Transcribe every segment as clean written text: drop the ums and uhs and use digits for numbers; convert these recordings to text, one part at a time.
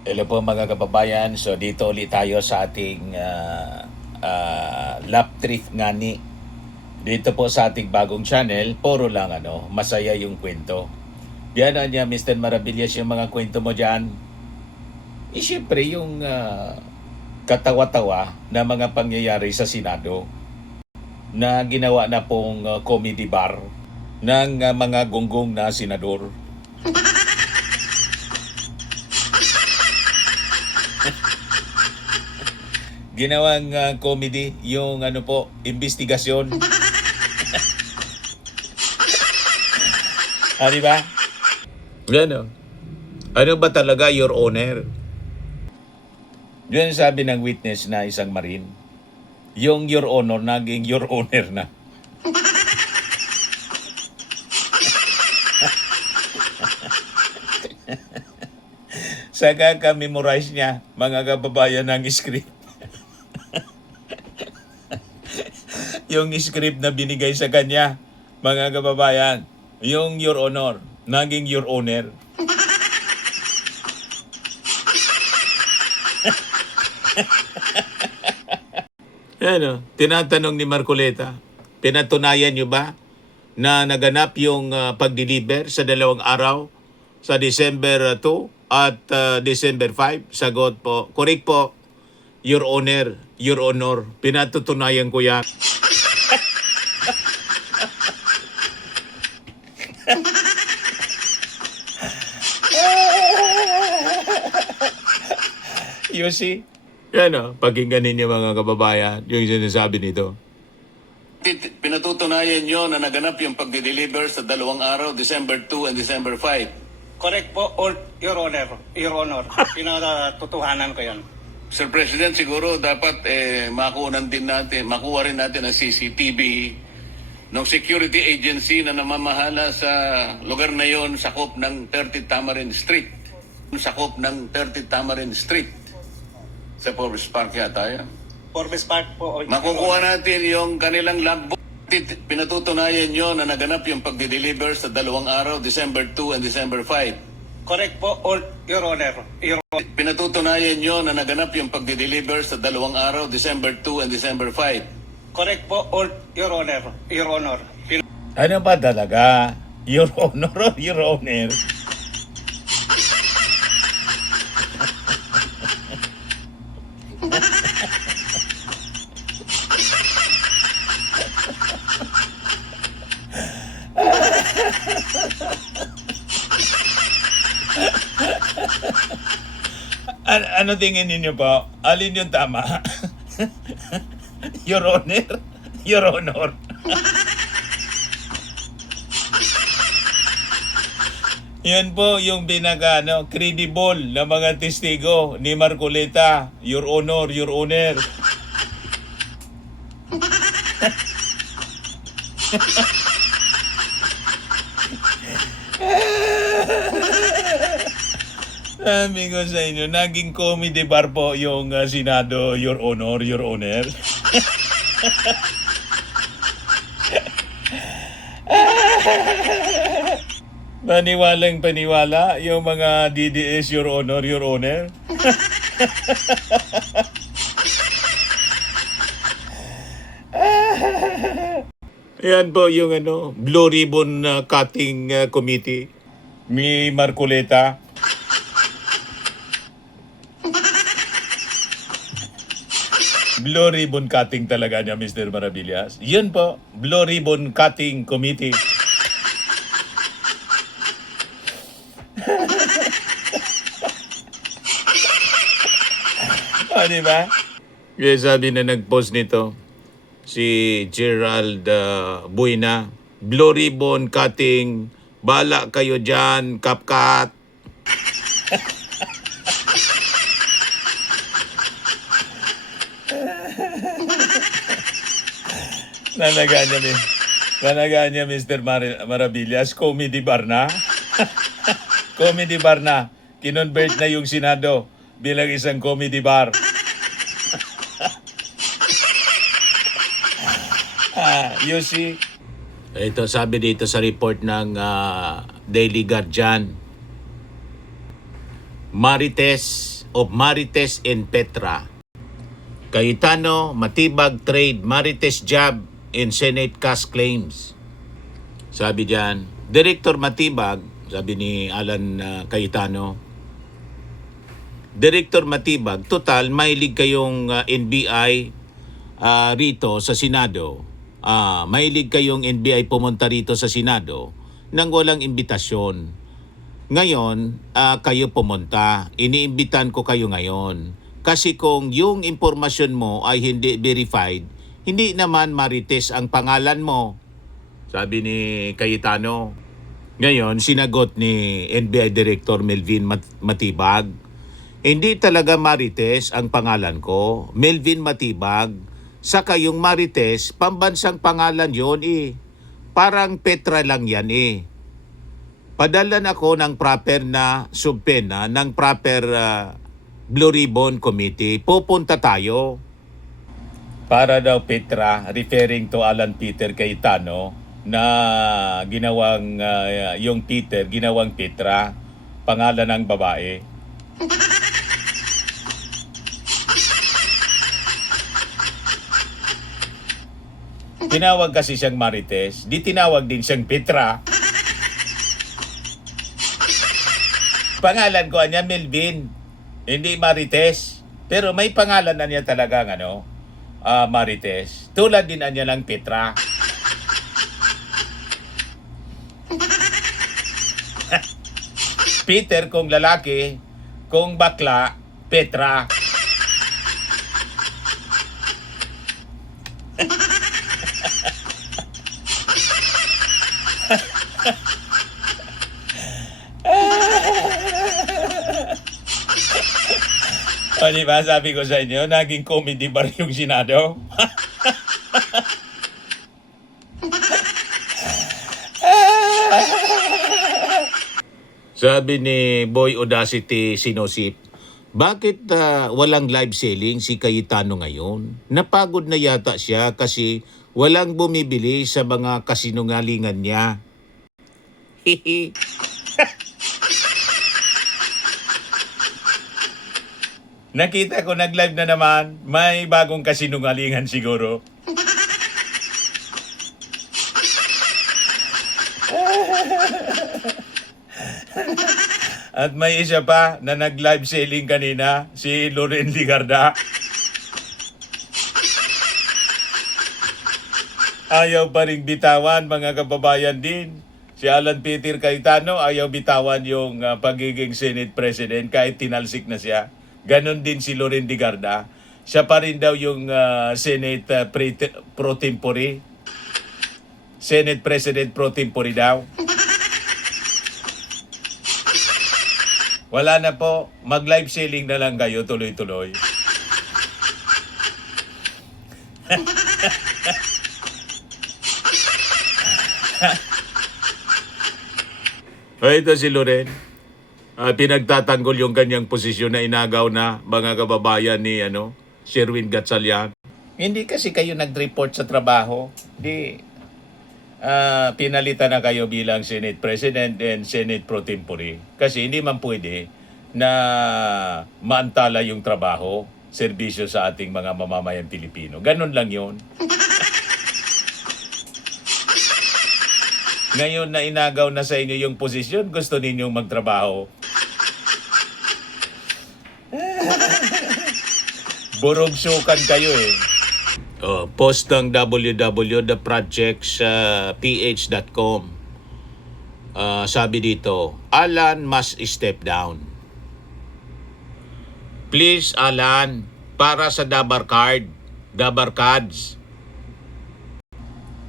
Hello po mga kababayan. So dito ulit tayo sa ating lap trip ngani. Dito po sa ating bagong channel, puro lang masaya yung kwento. Diyan niya Mr. Maravillas yung mga kwento mo diyan. Siyempre yung katawa-tawa na mga pangyayari sa Senado na ginawa na pong comedy bar ng mga gonggong na senador. Ginawang comedy yung investigasyon. Di ba? Ano? Ano ba talaga, Your Honor? Yun sabi ng witness na isang marine. Yung Your Honor, naging Your Honor na. Saka ka-memorize niya, mga kababayan, ng script. Yung script na binigay sa kanya, mga kababayan, yung Your Honor, naging Your Honor. Tinatanong ni Marcoleta, pinatunayan nyo ba na naganap yung pag-deliver sa 2 araw sa December 2 at December 5? Sagot po, correct po, Your Honor, Your Honor, pinatutunayan ko yan. You see? Pakinggan ninyo mga kababayan, yung sinasabi nito. Pinatutunayan nyo na naganap yung pagde-deliver sa 2 araw, December 2 and December 5. Correct po, Your Honor. Your Honor. Pinatutuhanan ko yan. Sir President, siguro dapat makuha rin natin ang CCTV ng security agency na namamahala sa lugar na yon, sakop ng 30 Tamarin Street. Sakop ng 30 Tamarin Street. Sa Forbes Park yata yan. Forbes Park po. Makukuha natin yung kanilang logbook. Pinatutunayan nyo na naganap yung pagde-deliver sa 2 araw, December 2 and December 5. Correct po, Your Honor. Pinatutunayan nyo na naganap yung pagde-deliver sa 2 araw, December 2 and December 5. Correct po, Your Honor. Your Honor. Ano ba talaga? Your Honor, Your Honor. Ano tingin ninyo po? Alin yung tama? Your Honor? Your Honor? Yan po yung credible na mga testigo ni Marcoleta. Your Honor, Your Honor. Sabi ko sa inyo, naging comedy bar po yung Senado, Your Honor, Your Honor. Paniwalang paniwala yung mga DDS, Your Honor, Your Honor. Ayan po yung Blue Ribbon Cutting Committee ni Marcoleta. Blue Ribbon Cutting talaga niya, Mr. Maravillas. Yun po, Blue Ribbon Cutting Committee. Diba? Kaya sabi na nag-post nito, si Gerald Buena, Blue Ribbon Cutting, bala kayo dyan, CapCut. Nanagaan niya Mr. Maravillas, comedy bar na. Comedy bar na. Kinonvert na yung Senado bilang isang comedy bar. You see? Ito sabi dito sa report ng Daily Guardian. Marites of Marites and Petra. Cayetano, matibag trade Marites job in Senate cash claims. Sabi diyan, Director Matibag, sabi ni Alan Cayetano, Director Matibag, total mahilig kayong NBI rito sa Senado. Mahilig kayong NBI pumunta rito sa Senado nang walang imbitasyon. Ngayon, kayo pumunta. Iniimbitan ko kayo ngayon. Kasi kung yung impormasyon mo ay hindi verified, hindi naman Marites ang pangalan mo. Sabi ni Cayetano. Ngayon, sinagot ni NBI Director Melvin Matibag, hindi talaga Marites ang pangalan ko. Melvin Matibag. Saka yung Marites, pambansang pangalan yon eh. Parang Petra lang yan eh. Padalan ako ng proper na subpena, ng proper Blue Ribbon Committee. Pupunta tayo. Para daw Petra, referring to Alan Peter Cayetano, na ginawang, yung Peter, ginawang Petra, pangalan ng babae. Tinawag kasi siyang Marites, di tinawag din siyang Petra. Pangalan ko niya Melvin, hindi Marites. Pero may pangalan na niya talagang Marites. Tulad din niya ng Petra. Peter kung lalaki, kung bakla, Petra. O diba, sabi ko sa inyo, naging comedy bar yung Senado. Sabi ni Boy Audacity Sinosip, bakit walang live selling si Cayetano ngayon? Napagod na yata siya kasi walang bumibili sa mga kasinungalingan niya. Hihi. Nakita ko nag-live na naman, may bagong kasinungalingan siguro. At may isa pa na nag-live selling kanina, si Loren Ligarda. Ayaw pa ring bitawan, mga kababayan din. Si Alan Peter Cayetano ayaw bitawan yung pagiging Senate President kahit tinalsik na siya. Ganon din si Loren Ligarda. Siya pa rin daw yung Senate pro tempore. Senate President pro tempore daw. Wala na po. Mag-live selling na lang kayo tuloy-tuloy. Ito si Loren. Pinagtatanggol yung kanyang posisyon na inagaw na mga kababayan ni Sherwin Gatchalian. Hindi kasi kayo nag-report sa trabaho. Pinalitan na kayo bilang Senate President and Senate Pro Tempore. Kasi hindi man pwede na maantala yung trabaho, serbisyo sa ating mga mamamayang Pilipino. Ganun lang yun. Ngayon na inagaw na sa inyo yung posisyon, gusto ninyong magtrabaho. Burog-sukan kayo eh. Post ng www.theprojectsph.com. Sabi dito, Alan must step down. Please, Alan, para sa Dabar Cards.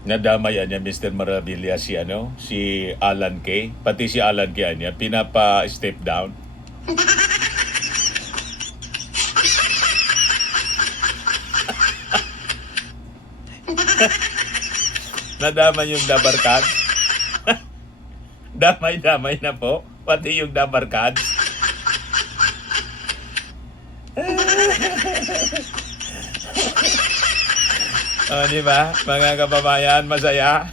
Nadamayan niya Mr. Maravilla si Alan K. Pati si Alan K niya pinapa-step down. Nadama yung Dabar Cards. Damay-damay na po. Pati yung Dabar Cards. Diba? Mga kababayan, masaya.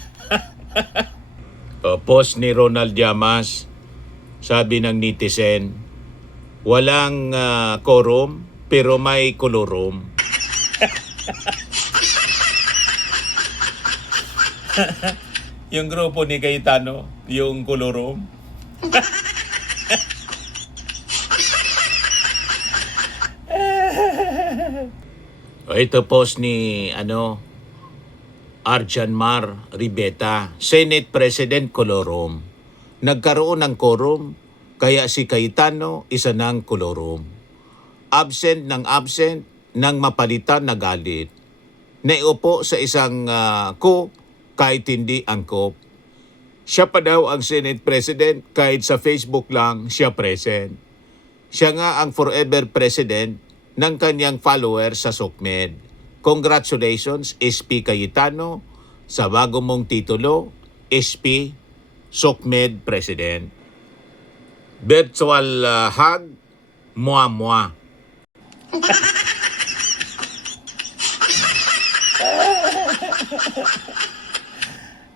Post ni Ronald Llamas. Sabi ng netizen, Walang quorum, pero may kolorum. Yung grupo ni Cayetano, yung kolorum. O ito post ni Arjan Mar Ribeta, Senate President Kolorum. Nagkaroon ng quorum, kaya si Cayetano isa ng kolorum. Absent ng mapalitan na galit. Naiupo sa isang ko kahit hindi angkop. Siya pa daw ang Senate President kahit sa Facebook lang siya present. Siya nga ang forever President ng kanyang follower sa SOCMED. Congratulations, SP Cayetano, sa bago mong titulo, SP SOCMED President. Virtual hug, mua-mua.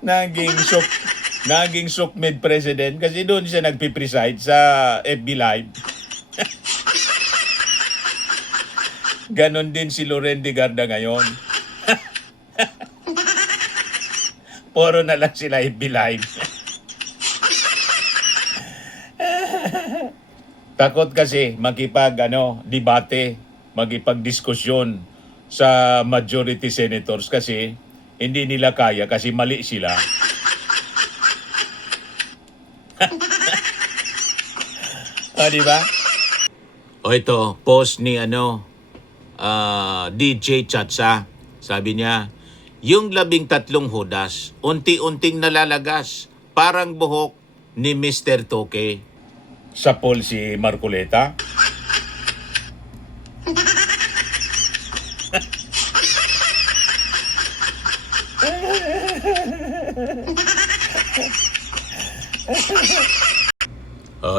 Naging SOCMED President kasi doon siya nagpipreside sa FB Live. Ganon din si Loren de Garda ngayon. Puro na lang sila FB Live. Takot kasi debate, makipagdiskusyon sa majority senators kasi hindi nila kaya kasi mali sila. Di ba? O ito, post ni DJ Chatsa. Sabi niya, yung 13 hudas, unti-unting nalalagas, parang buhok ni Mr. Toke. Sa poll si Marcoleta.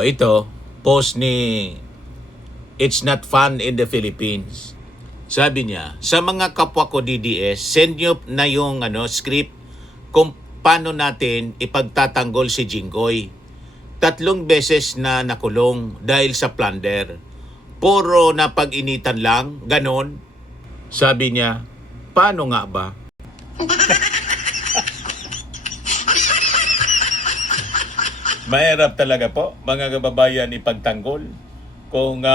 Ito, post ni It's Not Fun in the Philippines. Sabi niya, sa mga kapwa ko DDS, send nyo na yung script kung paano natin ipagtatanggol si Jinggoy. 3 beses na nakulong dahil sa plunder. Puro na pag-initan lang, ganon. Sabi niya, paano nga ba? Mahirap talaga po, mga kababayan, ipagtanggol kung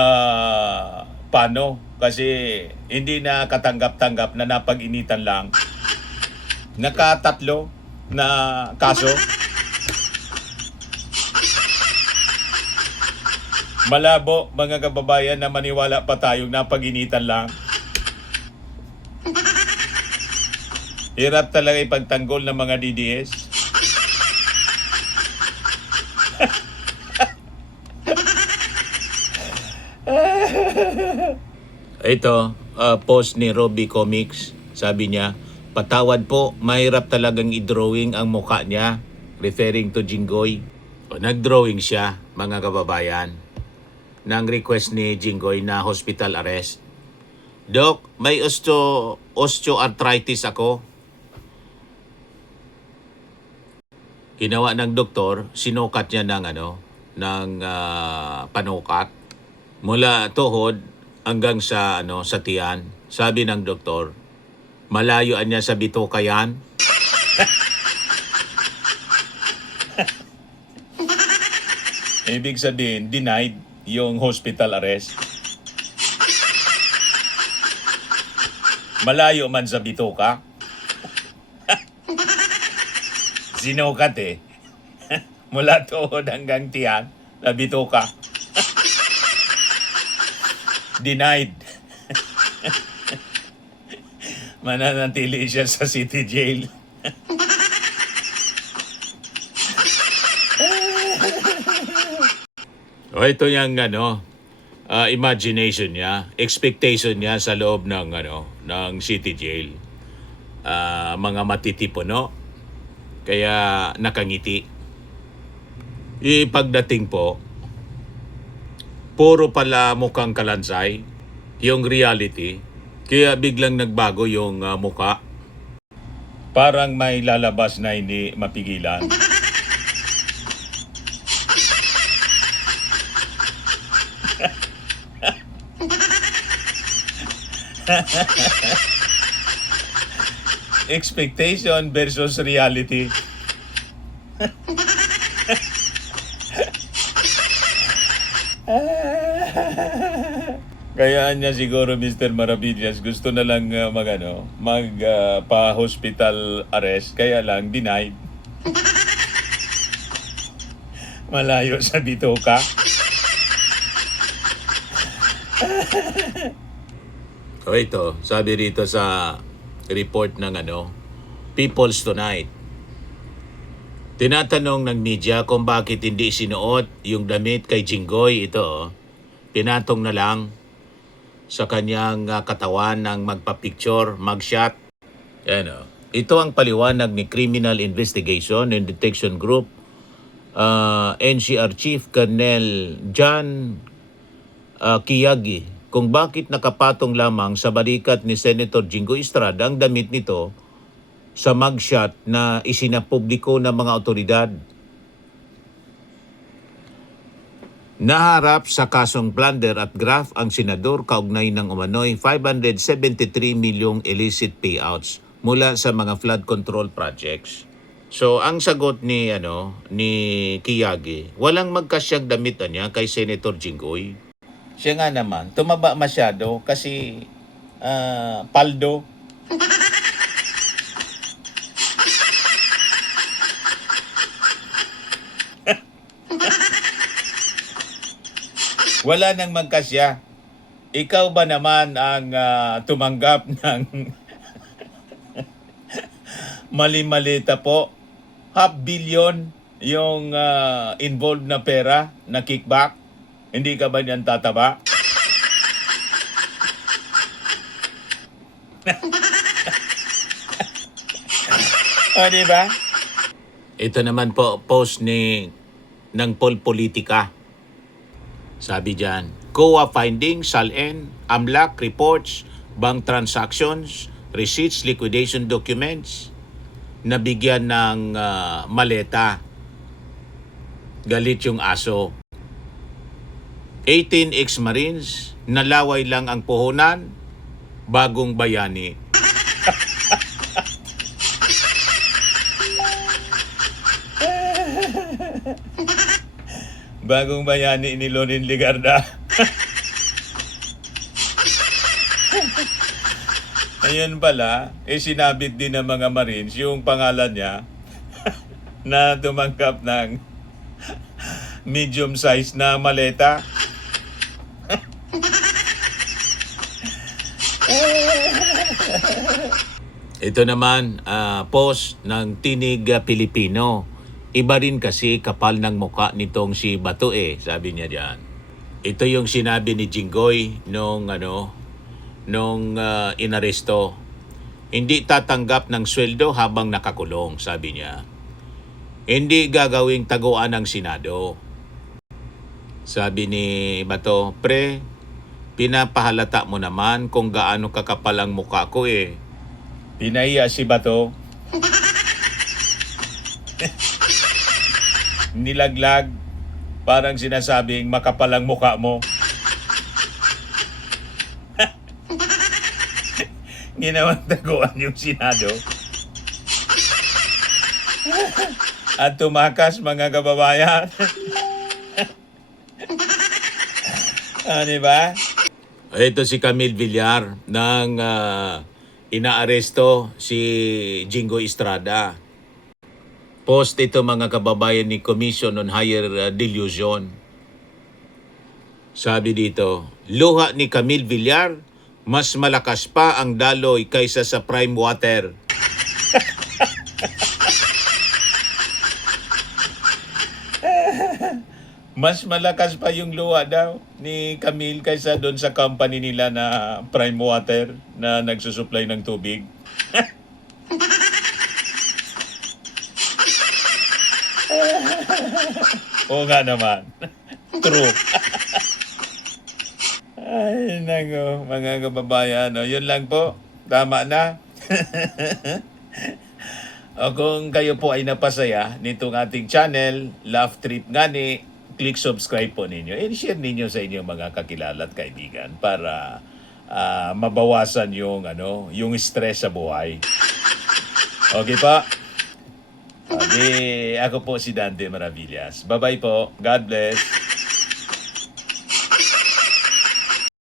paano. Kasi hindi na katanggap-tanggap na napag-initan lang. Nakatatlo na kaso. Malabo, mga kababayan, na maniwala pa tayong napag-initan lang. Hirap talaga ipagtanggol ng mga DDS. Ito, post ni Robby Comics. Sabi niya, patawad po, mahirap talagang i-drawing ang mukha niya. Referring to Jinggoy. Nag-drawing siya, mga kababayan, ng request ni Jinggoy na hospital arrest. Doc, may osteoarthritis ako. Ginawa ng doktor, sinukat niya ng panukat mula tuhod hanggang sa sa tiyan. Sabi ng doktor, malayuan niya sa bituka yan. Ibig sabihin, denied yung hospital arrest. Malayo man sa bituka. Sinukat mula tuhod hanggang tiyan na bituka. Denied. Mananatili siya sa city jail. Ito yung imagination niya, expectation niya sa loob ng city jail. Mga matitipuno, kaya nakangiti. Pagdating po, puro pala mukhang kalansay yung reality, kaya biglang nagbago yung mukha. Parang may lalabas na hindi mapigilan. Expectation versus reality. Kaya niya siguro Mr. Maravillas gusto na lang pa-hospital arrest, kaya lang denied. Malayo sa bitoka. O ito, sabi rito sa report ng People's Tonight. Tinatanong ng media kung bakit hindi sinuot yung damit kay Jinggoy. Ito, pinatong na lang sa kanyang katawan ng magpa-picture, mugshot. Yan, ito ang paliwanag ni Criminal Investigation and Detection Group NCR Chief Colonel John Kiyagi kung bakit nakapatong lamang sa balikat ni Senator Jinggoy Estrada ang damit nito sa mugshot na isinapubliko ng mga otoridad. Naharap sa kasong plunder at graft ang senador kaugnay ng umano'y 573 milyong illicit payouts mula sa mga flood control projects. So ang sagot ni Kiyagi, walang magkasyang damit niya kay Senator Jinggoy. Siya nga naman, tumaba masyado kasi paldo. Wala nang magkasya. Ikaw ba naman ang tumanggap ng mali-malita po? $500 million yung involved na pera na kickback. Hindi ka ba niyan tataba? O, diba? Ito naman po, post ng Polpolitika. Sabi dyan, COA findings, SALN, AMLAC reports, bank transactions, receipts, liquidation documents, nabigyan ng maleta. Galit yung aso. 18 ex-Marines, nalaway lang ang puhunan, bagong bayani. Bagong bayani ni Lorin Ligarda. Ayun pala, sinabit din ng mga Marines yung pangalan niya na tumanggap ng medium size na maleta. Ito naman, post ng Tinig Pilipino. Iba rin kasi kapal ng muka nitong si Bato sabi niya diyan. Ito yung sinabi ni Jinggoy nung inaresto. Hindi tatanggap ng sweldo habang nakakulong, sabi niya. Hindi gagawing taguan ng Senado. Sabi ni Bato, pre, pinapahalata mo naman kung gaano kakapal ang muka ko Pinaiya si Bato. Nilaglag, parang sinasabing makapal ang muka mo. Ginawang taguan yung Senado. At tumakas mga kababayan. Diba? Ito si Camille Villar nang inaaresto si Jinggoy Estrada. Post ito mga kababayan ni Commission on Higher Delusion. Sabi dito, luha ni Camille Villar, mas malakas pa ang daloy kaysa sa prime water. Mas malakas pa yung luha daw ni Camille kaysa doon sa company nila na prime water na nagsusupply ng tubig. Oo nga naman. True. Ay, nago, mga kababayan. Yun lang po. Tama na. O kung kayo po ay napasaya nitong ating channel, Laugh Trip Ngani, click subscribe po ninyo. And share ninyo sa inyong mga kakilala at kaibigan para mabawasan yung yung stress sa buhay. Okay pa? Ako po si Dante Maravillas. Bye-bye po. God bless.